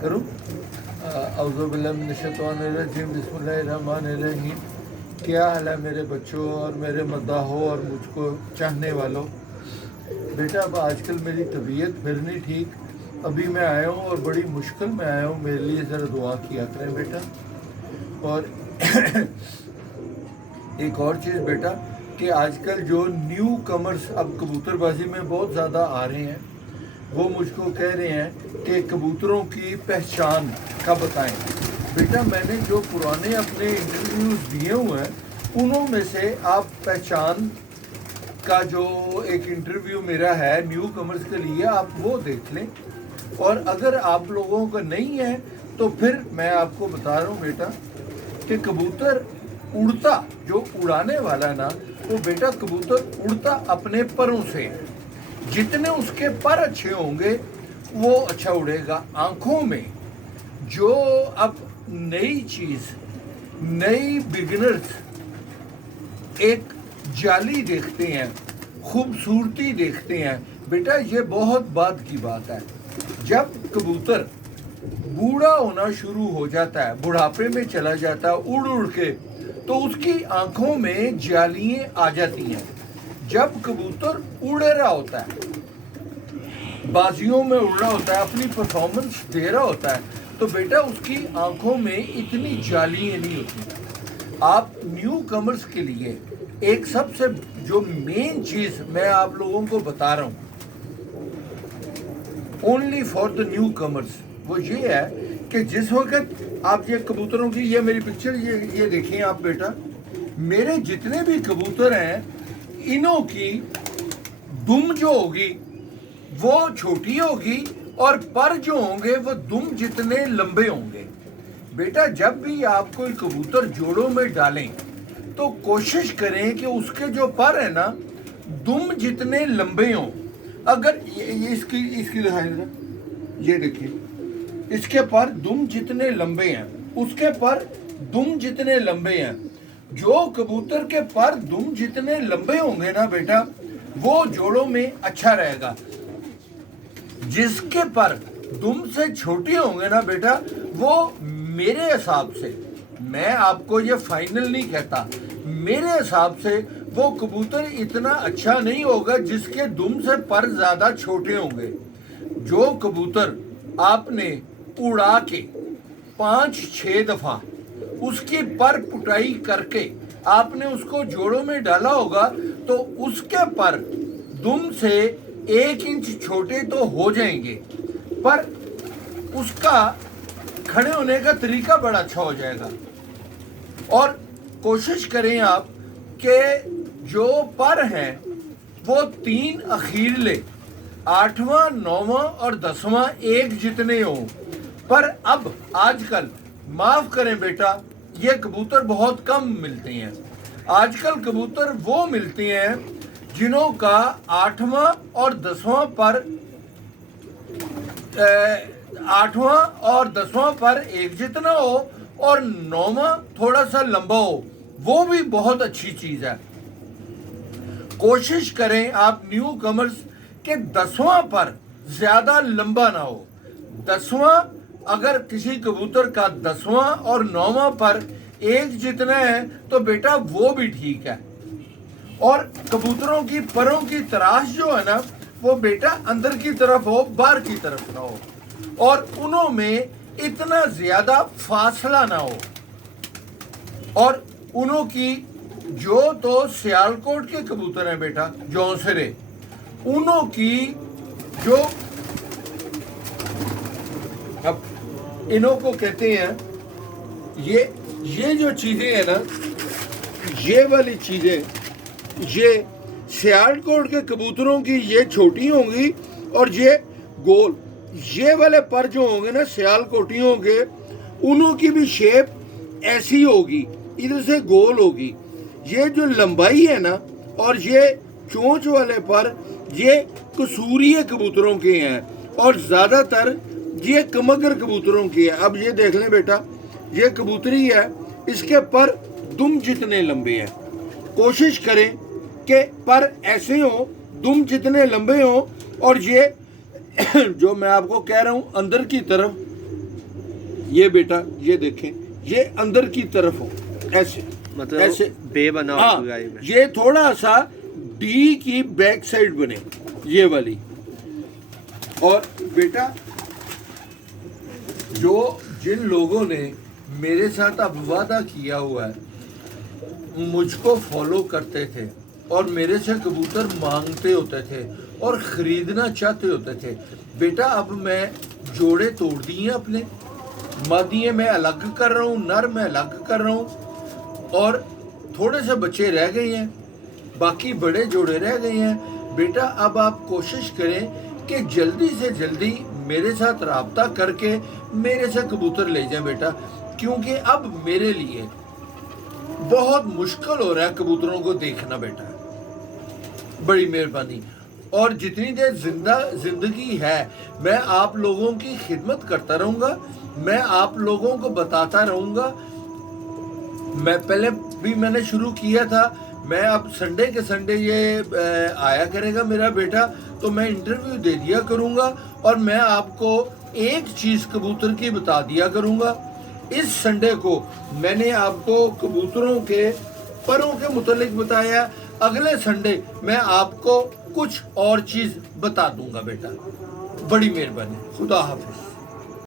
करूँ औज़ुबिल्लाहिमिनश्शैतानिर्रजीम बिस्मिल्लाहिर्रहमानिर्रहीम। क्या हाल है मेरे बच्चों और मेरे मद्दाहों और मुझको चाहने वालों। बेटा अब आजकल मेरी तबीयत फिर नहीं ठीक। अभी मैं आया हूँ और बड़ी मुश्किल में आया हूँ, मेरे लिए ज़रा दुआ किया करें बेटा। और एक और चीज़ बेटा कि आजकल जो न्यू कमर्स अब कबूतरबाजी में बहुत ज़्यादा आ रहे हैं, वो मुझको कह रहे हैं कि कबूतरों की पहचान का बताएं। बेटा मैंने जो पुराने अपने इंटरव्यूज़ दिए हुए हैं उनों में से आप पहचान का जो एक इंटरव्यू मेरा है न्यू कमर्स के लिए, आप वो देख लें। और अगर आप लोगों का नहीं है तो फिर मैं आपको बता रहा हूँ बेटा कि कबूतर उड़ता, जो उड़ाने वाला है ना, वो बेटा कबूतर उड़ता अपने परों से है। जितने उसके पर अच्छे होंगे वो अच्छा उड़ेगा। आंखों में जो अब नई चीज़, नई बिगिनर्स एक जाली देखते हैं, खूबसूरती देखते हैं बेटा, ये बहुत बाद की बात है। जब कबूतर बूढ़ा होना शुरू हो जाता है, बुढ़ापे में चला जाता है उड़ उड़ के, तो उसकी आंखों में जालियां आ जाती हैं। जब कबूतर उड़ रहा होता है, बाजियों में उड़ रहा होता है, अपनी परफॉर्मेंस दे रहा होता है, तो बेटा उसकी आंखों में इतनी जालियां नहीं होती। आप न्यू कमर्स के लिए एक सबसे जो मेन चीज़ मैं आप लोगों को बता रहा हूँ, only for the new commerce, वो ये है कि जिस वक्त आप ये कबूतरों की, ये मेरी पिक्चर ये देखिए आप बेटा, मेरे जितने भी कबूतर हैं इनों की दुम जो होगी वो छोटी होगी और पर जो होंगे वो दुम जितने लंबे होंगे। बेटा जब भी आप कोई कबूतर जोड़ों में डालें तो कोशिश करें कि उसके जो पर है ना दुम जितने लंबे हों। अगर ये इसकी दिखाएं जरा, ये देखिए इसके पर दुम जितने लंबे हैं, उसके पर दुम जितने लंबे हैं। जो कबूतर के पर दुम जितने लंबे होंगे ना बेटा वो जोड़ों में अच्छा रहेगा। जिसके पर दुम से छोटे होंगे ना बेटा, वो मेरे हिसाब से, मैं आपको ये फाइनल नहीं कहता, मेरे हिसाब से वो कबूतर इतना अच्छा नहीं होगा जिसके दुम से पर ज़्यादा छोटे होंगे। जो कबूतर आपने उड़ा के 5-6 दफ़ा उसकी पर पुटाई करके आपने उसको जोड़ों में डाला होगा तो उसके पर दुम से 1 इंच छोटे तो हो जाएंगे, पर उसका खड़े होने का तरीका बड़ा अच्छा हो जाएगा। और कोशिश करें आप कि जो पर हैं वो 3 अखीरले 8वां 9वां और 10वां एक जितने हों। पर अब आजकल माफ़ करें बेटा, ये कबूतर बहुत कम मिलते हैं। आजकल कबूतर वो मिलते हैं जिन्हों का 8वां और 10वां पर 8वां और 10वां पर एक जितना हो और 9वां थोड़ा सा लंबा हो, वो भी बहुत अच्छी चीज़ है। कोशिश करें आप न्यू कमर्स के 10वां पर ज़्यादा लंबा ना हो। 10वां अगर किसी कबूतर का 10वां और 9वां पर एक जितना है तो बेटा वो भी ठीक है। और कबूतरों की परों की तराश जो है ना वो बेटा अंदर की तरफ हो, बाहर की तरफ ना हो, और उनों में इतना ज़्यादा फासला ना हो। और उनों की जो तो सियालकोट के कबूतर हैं बेटा, जौंसरे, उनों की जो अब इनों को कहते हैं, ये जो चीज़ें हैं ना, ये वाली चीज़ें, ये सियालकोट के कबूतरों की ये छोटी होंगी और ये गोल, ये वाले पर जो होंगे ना सियालकोटियों के, उनों की भी शेप ऐसी होगी, इधर से गोल होगी। ये जो लंबाई है ना और ये चोंच वाले पर, ये कसूरिये कबूतरों के हैं और ज़्यादातर ये कमगर कबूतरों की है। अब ये देख लें बेटा, ये कबूतरी है, इसके पर दुम जितने लंबे हैं। कोशिश करें कि पर ऐसे हों, दुम जितने लंबे हों, और ये जो मैं आपको कह रहा हूँ अंदर की तरफ یہ بیٹا یہ دیکھیں یہ اندر کی طرف ہو ایسے مطلب ایسے بے بنا ہاں ہوگا گائے میں. یہ تھوڑا سا ڈی کی بیک سائڈ بنے یہ والی. اور بیٹا جو جن لوگوں نے میرے ساتھ اب وعدہ کیا ہوا ہے مجھ کو فالو کرتے تھے اور میرے سے کبوتر مانگتے ہوتے تھے اور خریدنا چاہتے ہوتے تھے بیٹا اب میں جوڑے توڑ دیے اپنے مادیے میں الگ کر رہا ہوں نر میں الگ کر رہا ہوں اور تھوڑے سے بچے رہ گئے ہیں باقی بڑے جوڑے رہ گئے ہیں. بیٹا اب آپ کوشش کریں کہ جلدی سے جلدی میرے ساتھ رابطہ کر کے میرے سے کبوتر لے جائیں بیٹا کیونکہ اب میرے لیے بہت مشکل ہو رہا ہے کبوتروں کو دیکھنا بیٹا. بڑی مہربانی. اور جتنی دیر زندگی ہے میں آپ لوگوں کی خدمت کرتا رہوں گا میں آپ لوگوں کو بتاتا رہوں گا. میں پہلے بھی میں نے شروع کیا تھا میں اب سنڈے کے سنڈے یہ آیا کرے گا میرا بیٹا تو میں انٹرویو دے دیا کروں گا اور میں آپ کو ایک چیز کبوتر کی بتا دیا کروں گا. اس سنڈے کو میں نے آپ کو کبوتروں کے پروں کے متعلق بتایا اگلے سنڈے میں آپ کو کچھ اور چیز بتا دوں گا بیٹا. بڑی مہربانی. خدا حافظ.